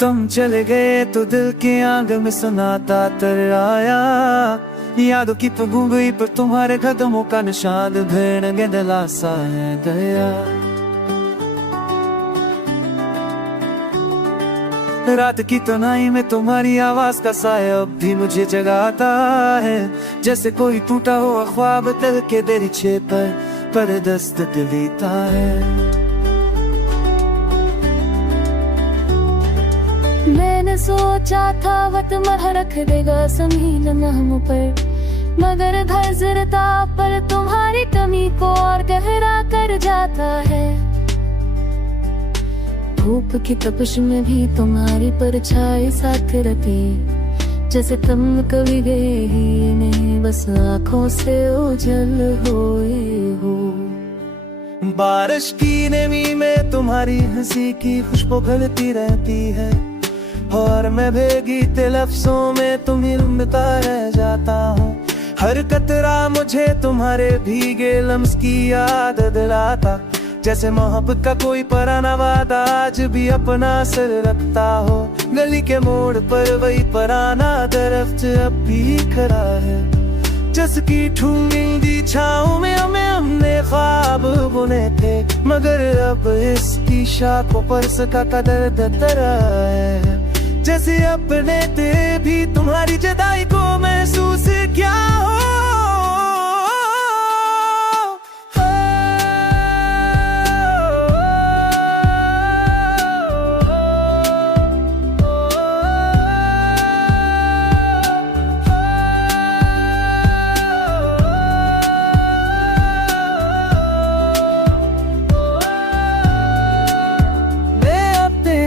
तुम चले गए तो दिल के आग में सुनाता तर आया, यादों की तो गई पर तुम्हारे कदमों का निशान भेड़ के दिलासा है गया। रात की तन्हाई में तुम्हारी आवाज का साया अब भी मुझे जगाता है, जैसे कोई टूटा हुआ ख्वाब दिल के दरीचे पर दस्तक देता है। मैंने सोचा था वक्त मह रख देगा ज़मीन हम पर, मगर घर ज़रता पर तुम्हारी कमी को और गहरा कर जाता है। धूप की तपिश में भी तुम्हारी परछाई साथ रहती, जैसे तुम कभी गए ही नहीं, बस आँखों से ओझल होए हो। बारिश की नमी में तुम्हारी हंसी की खुशबू घुलती रहती है, और मैं भीगते लफ्जों में तुम्हें रमता रह जाता हूँ। हर कतरा मुझे तुम्हारे भीगे लम्स की याद दिलाता, जैसे मोहब्बत का कोई पुराना वादा आज भी अपना असर रखता हो। गली के मोड़ पर वही पुराना दरख्त अब भी खड़ा है, जिसकी ठूंगी छाँव में हमने ख्वाब बुने थे, मगर अब इसकी शाखों पर सका का दर्द तरा है। जैसे अपने थे भी तुम्हारी जुदाई को महसूस क्या हो।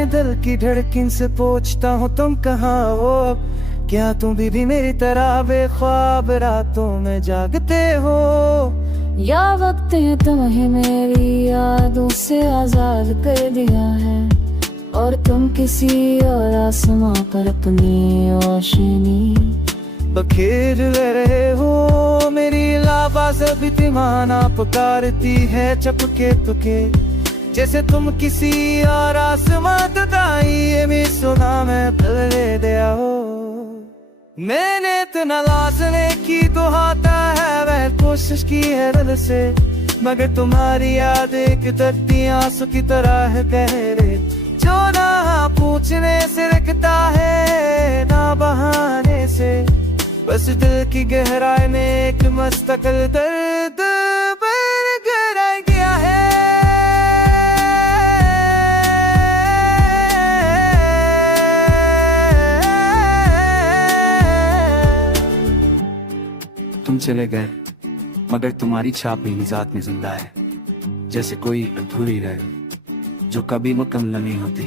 दिल की धड़कन से पूछता हूँ तुम कहाँ हो, क्या तुम भी मेरी तरह बेख्वाब रातों में जागते हो, या वक्त ने तुम्हें मेरी यादों से आजाद कर दिया है, और तुम किसी और आसमां पर अपनी रोशनी बखेर रहे हो। मेरी आवाज़ अभी दीवाना पुकारती है चपके तुके, जैसे तुम किसी और आसमां तताई में सुना मैं भले दिया हो। मैंने इतना लाजने की तो आता है वह कोशिश की है दिल से, मगर तुम्हारी याद एक दर्दी आंसू की तरह है गहरे, जो ना पूछने से रखता है ना बहाने से, बस दिल की गहराई में एक मुस्तकिल दर्द बन गहराई गया है। तुम चले गए मगर तुम्हारी छाप मेरी जात में जिंदा है, जैसे कोई अधूरी रह जो कभी मुकम्मल नहीं होती।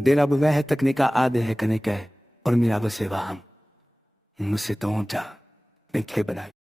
दिल अब वह तकने का आदे है कने कह, और मेरा बसे वहाँ मुझसे तो ऊंचा देखे बनाए।